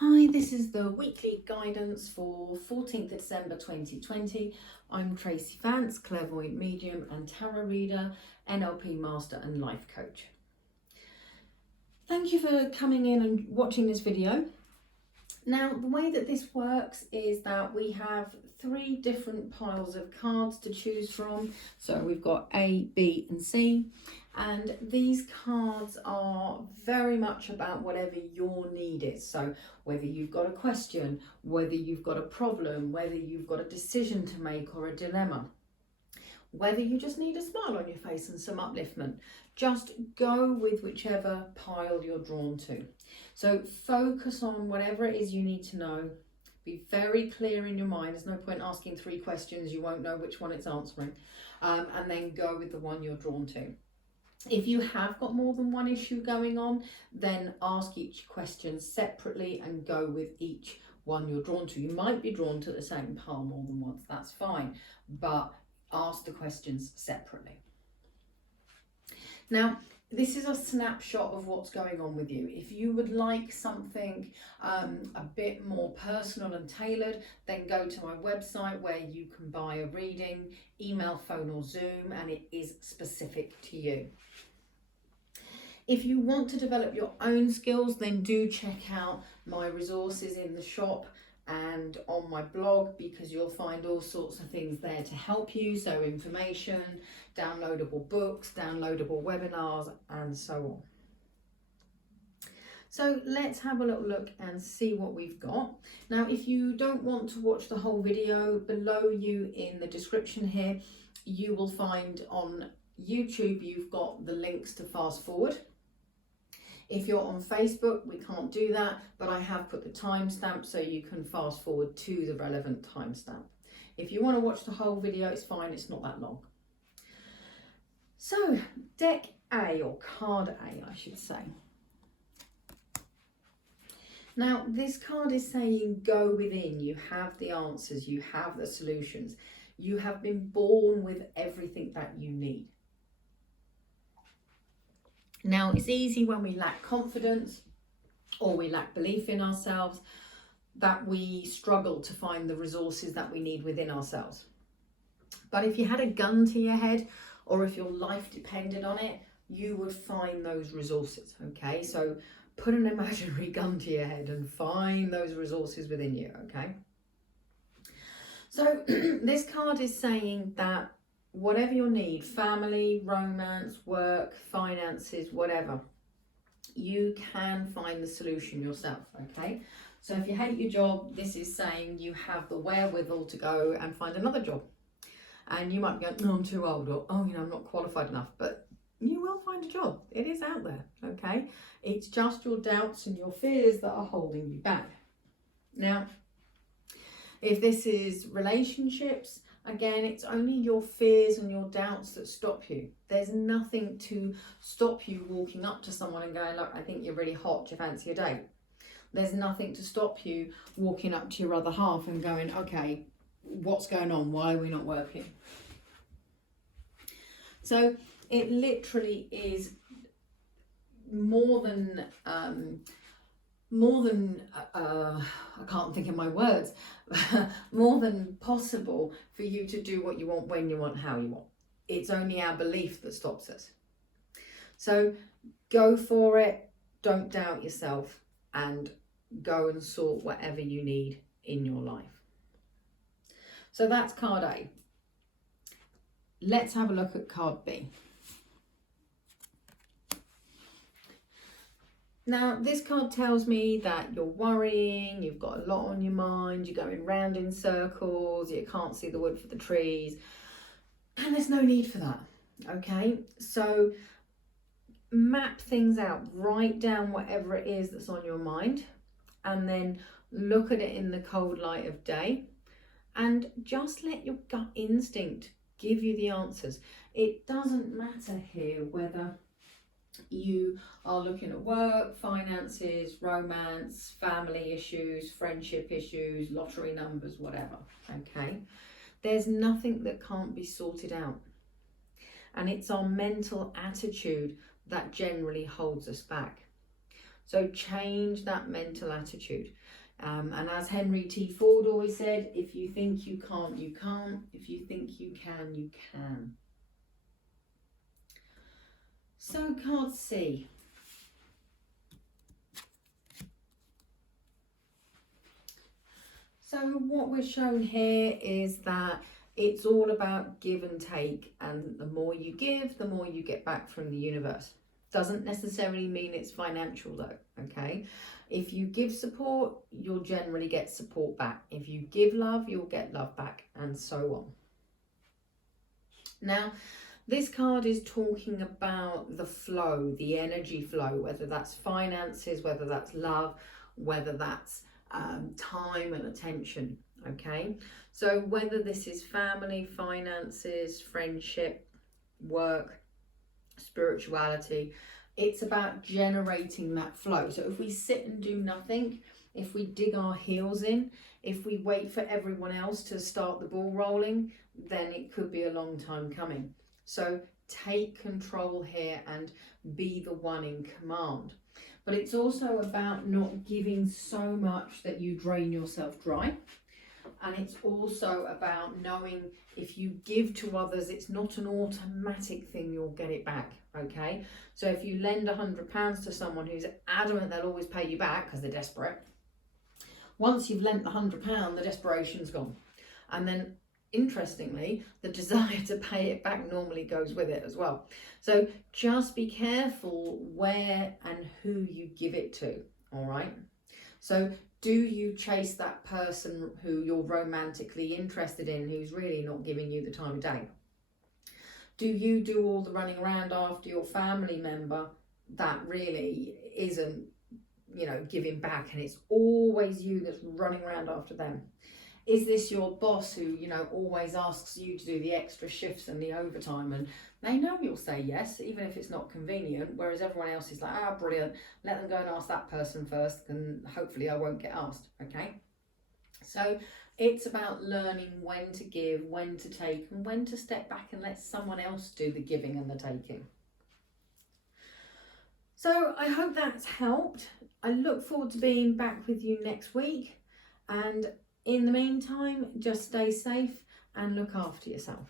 Hi, this is the weekly guidance for 14th of December 2020. I'm Tracy Fance, clairvoyant medium and tarot reader, NLP master and life coach. Thank you for coming in and watching this video. Now, the way that this works is that we have 3 different piles of cards to choose from. So we've got A, B and C, and these cards are very much about whatever your need is. So whether you've got a question, whether you've got a problem, whether you've got a decision to make or a dilemma, whether you just need a smile on your face and some upliftment, just go with whichever pile you're drawn to. So focus on whatever it is you need to know. Be very clear in your mind. There's no point asking 3 questions, you won't know which one it's answering. And then go with the one you're drawn to. If you have got more than one issue going on, then ask each question separately and go with each one you're drawn to. You might be drawn to the same pile more than once, that's fine, but ask the questions separately. Now, this is a snapshot of what's going on with you. If you would like something a bit more personal and tailored, then go to my website where you can buy a reading, email, phone or Zoom, and it is specific to you. If you want to develop your own skills, then do check out my resources in the shop and on my blog, because you'll find all sorts of things there to help you. So information, downloadable books, downloadable webinars, and so on. So let's have a little look and see what we've got. Now, if you don't want to watch the whole video, below you in the description here, you will find on YouTube, you've got the links to fast forward. If you're on Facebook, we can't do that, but I have put the timestamp so you can fast forward to the relevant timestamp. If you want to watch the whole video, it's fine, it's not that long. So, deck A, or card A, I should say. Now, this card is saying go within. You have the answers, you have the solutions. You have been born with everything that you need. Now, it's easy when we lack confidence or we lack belief in ourselves that we struggle to find the resources that we need within ourselves. But if you had a gun to your head, or if your life depended on it, you would find those resources, okay? So put an imaginary gun to your head and find those resources within you, okay? So this card is saying that whatever your need, family, romance, work, finances, whatever, you can find the solution yourself, okay? So if you hate your job, this is saying you have the wherewithal to go and find another job. And you might go, no, I'm too old, or, oh, I'm not qualified enough, but you will find a job. It is out there, okay? It's just your doubts and your fears that are holding you back. Now, if this is relationships, again, it's only your fears and your doubts that stop you. There's nothing to stop you walking up to someone and going, look, I think you're really hot, do you fancy a date? There's nothing to stop you walking up to your other half and going, okay, what's going on? Why are we not working? So it literally is more than I can't think of my words, more than possible for you to do what you want, when you want, how you want. It's only our belief that stops us. So go for it, don't doubt yourself, and go and sort whatever you need in your life. So that's card A. Let's have a look at card B. Now, this card tells me that you're worrying, you've got a lot on your mind, you're going round in circles, you can't see the wood for the trees, and there's no need for that, okay? So map things out, write down whatever it is that's on your mind, and then look at it in the cold light of day, and just let your gut instinct give you the answers. It doesn't matter here whether you are looking at work, finances, romance, family issues, friendship issues, lottery numbers, whatever, okay? There's nothing that can't be sorted out. And it's our mental attitude that generally holds us back. So change that mental attitude. And as Henry T. Ford always said, if you think you can't, you can't. If you think you can, you can. So card C. So what we're shown here is that it's all about give and take, and the more you give, the more you get back from the universe. Doesn't necessarily mean it's financial though, okay? If you give support, you'll generally get support back. If you give love, you'll get love back, and so on. Now, this card is talking about the flow, the energy flow, whether that's finances, whether that's love, whether that's time and attention, okay? So whether this is family, finances, friendship, work, spirituality, it's about generating that flow. So if we sit and do nothing, if we dig our heels in, if we wait for everyone else to start the ball rolling, then it could be a long time coming. So take control here and be the one in command. But it's also about not giving so much that you drain yourself dry. And it's also about knowing if you give to others, it's not an automatic thing you'll get it back, okay? So if you lend £100 to someone who's adamant they'll always pay you back because they're desperate, once you've lent the £100, the desperation's gone. And then, interestingly, the desire to pay it back normally goes with it as well. So just be careful where and who you give it to, all right? So do you chase that person who you're romantically interested in who's really not giving you the time of day? Do you do all the running around after your family member that really isn't, you know, giving back, and it's always you that's running around after them? Is this your boss who, you know, always asks you to do the extra shifts and the overtime, and they know you'll say yes, even if it's not convenient, whereas everyone else is like, ah, brilliant, let them go and ask that person first, and hopefully I won't get asked, okay? So it's about learning when to give, when to take, and when to step back and let someone else do the giving and the taking. So I hope that's helped. I look forward to being back with you next week, and in the meantime, just stay safe and look after yourself.